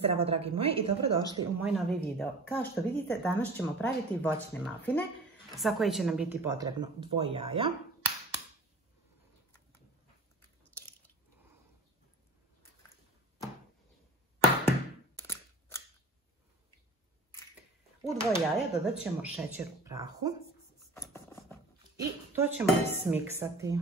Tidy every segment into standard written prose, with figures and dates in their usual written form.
Zdravo dragi moji i dobrodošli u moj novi video. Kao što vidite, danas ćemo praviti voćne mafine za koje će nam biti potrebno 2 jaja, u 2 jaja dodat ćemo šećer u prahu i to ćemo smiksati.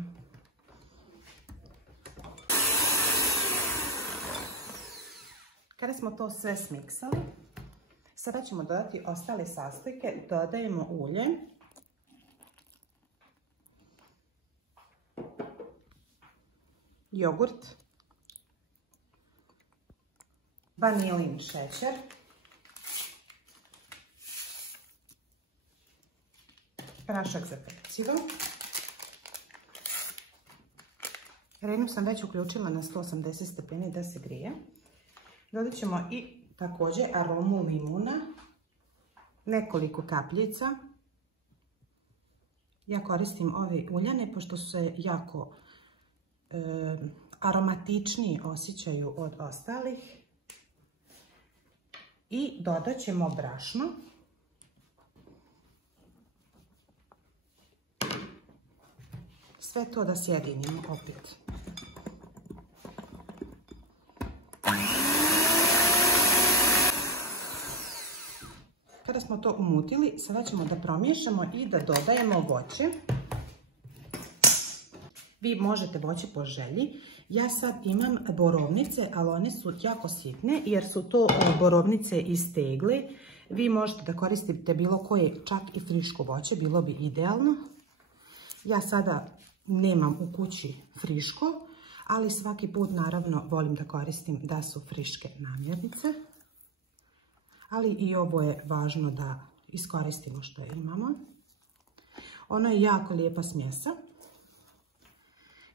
Kada smo to sve smiksali, sada ćemo dodati ostale sastojke. Dodajemo ulje, jogurt, vanilin šećer, prašak za pecivo. Renu sam već uključila na 180 stepeni da se grije. Dodat ćemo i također aromu limuna, nekoliko kapljica. Ja koristim ove uljane pošto se jako aromatičniji osjećaju od ostalih. I dodat ćemo brašno. Sve to da sjedinimo opet. Kada smo to umutili, sada ćemo da promiješamo i da dodajemo voće. Vi možete voće po želji. Ja sad imam borovnice, ali one su jako sitne jer su to borovnice iz tegle. Vi možete da koristite bilo koje, čak i friško voće, bilo bi idealno. Ja sada nemam u kući friško, ali svaki put naravno volim da koristim da su friške namirnice. Ali i ovo je važno da iskoristimo što imamo. Ono je jako lijepa smjesa.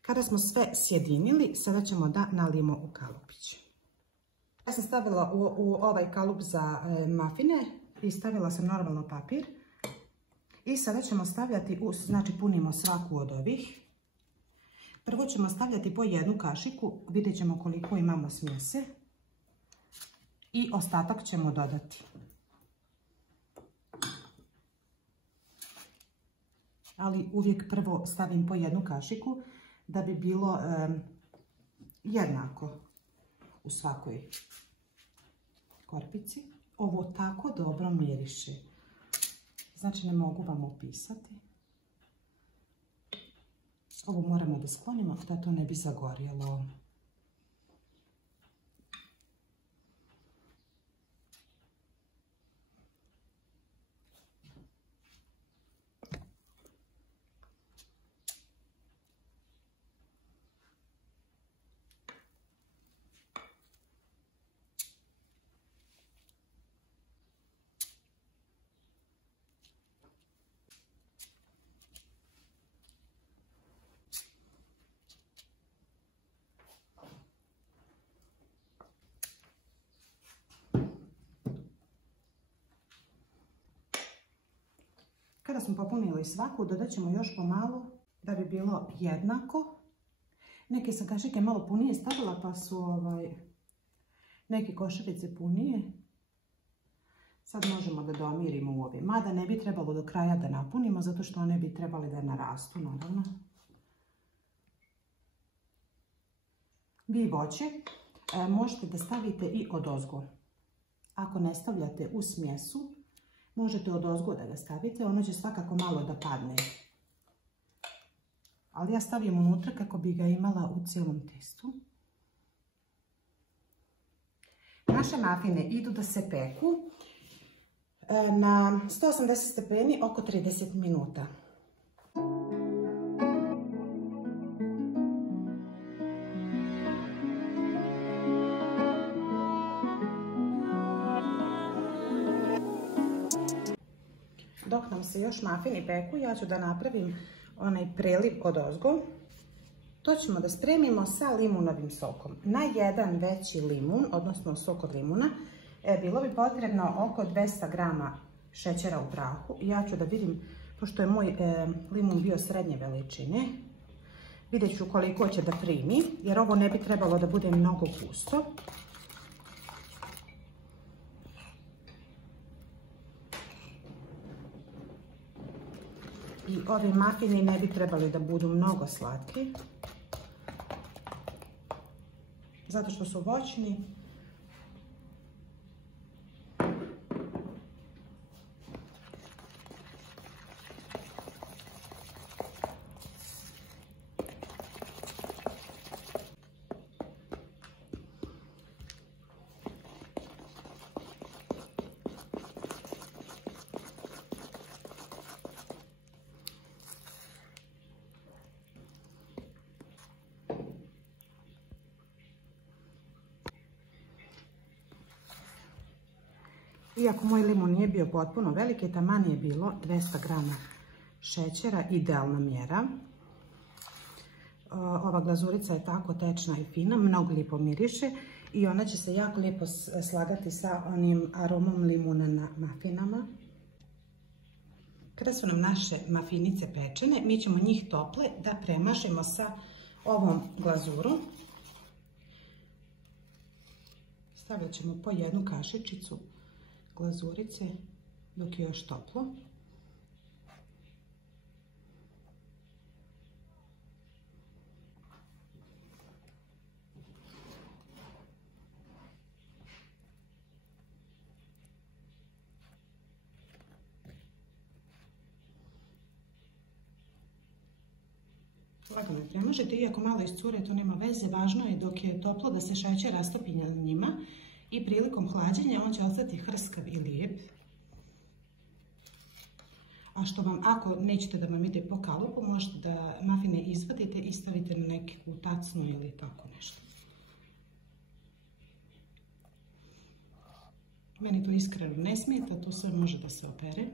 Kada smo sve sjedinili, sada ćemo da nalijemo u kalupić. Ja sam stavila u ovaj kalup za mafine i stavila sam normalno papir. I sada ćemo stavljati, znači punimo svaku od ovih. Prvo ćemo stavljati po 1 kašiku, vidjet ćemo koliko imamo smjese. I ostatak ćemo dodati. Ali uvijek prvo stavim po 1 kašiku da bi bilo jednako u svakoj korpici. Ovo tako dobro miriše. Znači ne mogu vam opisati. Ovo moramo da sklonimo da to ne bi zagorjelo. Kada smo popunili svaku, dodat ćemo još pomalo da bi bilo jednako. Neke sam kašike malo punije stavila pa su neke košarice punije. Sad možemo da domirimo u ove. Mada ne bi trebalo do kraja da napunimo zato što one bi trebali da narastu, naravno. Vi voće možete da stavite i odozgo. Ako ne stavljate u smjesu, možete odozgo da ga stavite, ono će svakako malo da padne. Ali ja stavim unutra kako bi ga imala u cijelom testu. Naše mafine idu da se peku na 180 stepeni oko 30 minuta. Dok nam se još mafini peku, ja ću da napravim onaj preliv odozgo. To ćemo da spremimo sa limunovim sokom. Na jedan veći limun, odnosno sok od limuna, bilo bi potrebno oko 200 grama šećera u prahu. Ja ću da vidim, pošto je moj limun bio srednje veličine, vidjet ću koliko će da primi, jer ovo ne bi trebalo da bude mnogo gusto. I ovi mafini ne bi trebali da budu mnogo slatki, zato što su voćni. Iako moj limun nije bio potpuno veliki, taman je bilo 200 grama šećera, idealna mjera. Ova glazurica je tako tečna i fina, mnogo lijepo miriše i ona će se jako lijepo slagati sa onim aromom limuna na mafinama. Kada su nam naše mafinice pečene, mi ćemo njih tople da premažemo sa ovom glazurom. Stavljat ćemo po jednu kašičicu glazurice dok je još toplo. Lagano je premažite, iako malo iscure, to nema veze, važno je dok je toplo da se šećer rastopi na njima i prilikom hlađenja on će ostati hrskav i lijep. A što vam, ako nećete da vam ide po kalupu, možete da mafine izvadite i stavite na neku tacnu ili tako nešto. Meni to iskreno ne smeta, to sve može da se opere.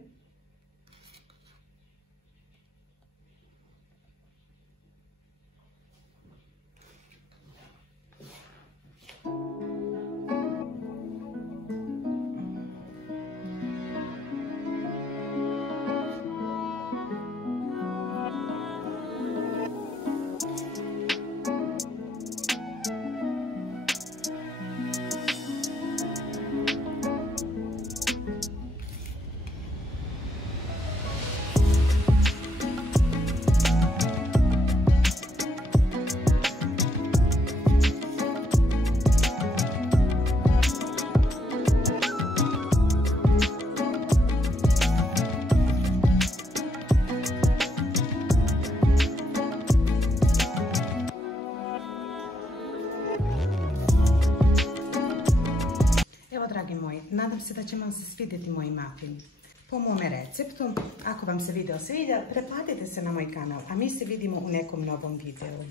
Evo, dragi moji, nadam se da će vam se svidjeti moji mafini po mome receptu. Ako vam se video sviđa, pretplatite se na moj kanal, a mi se vidimo u nekom novom videu.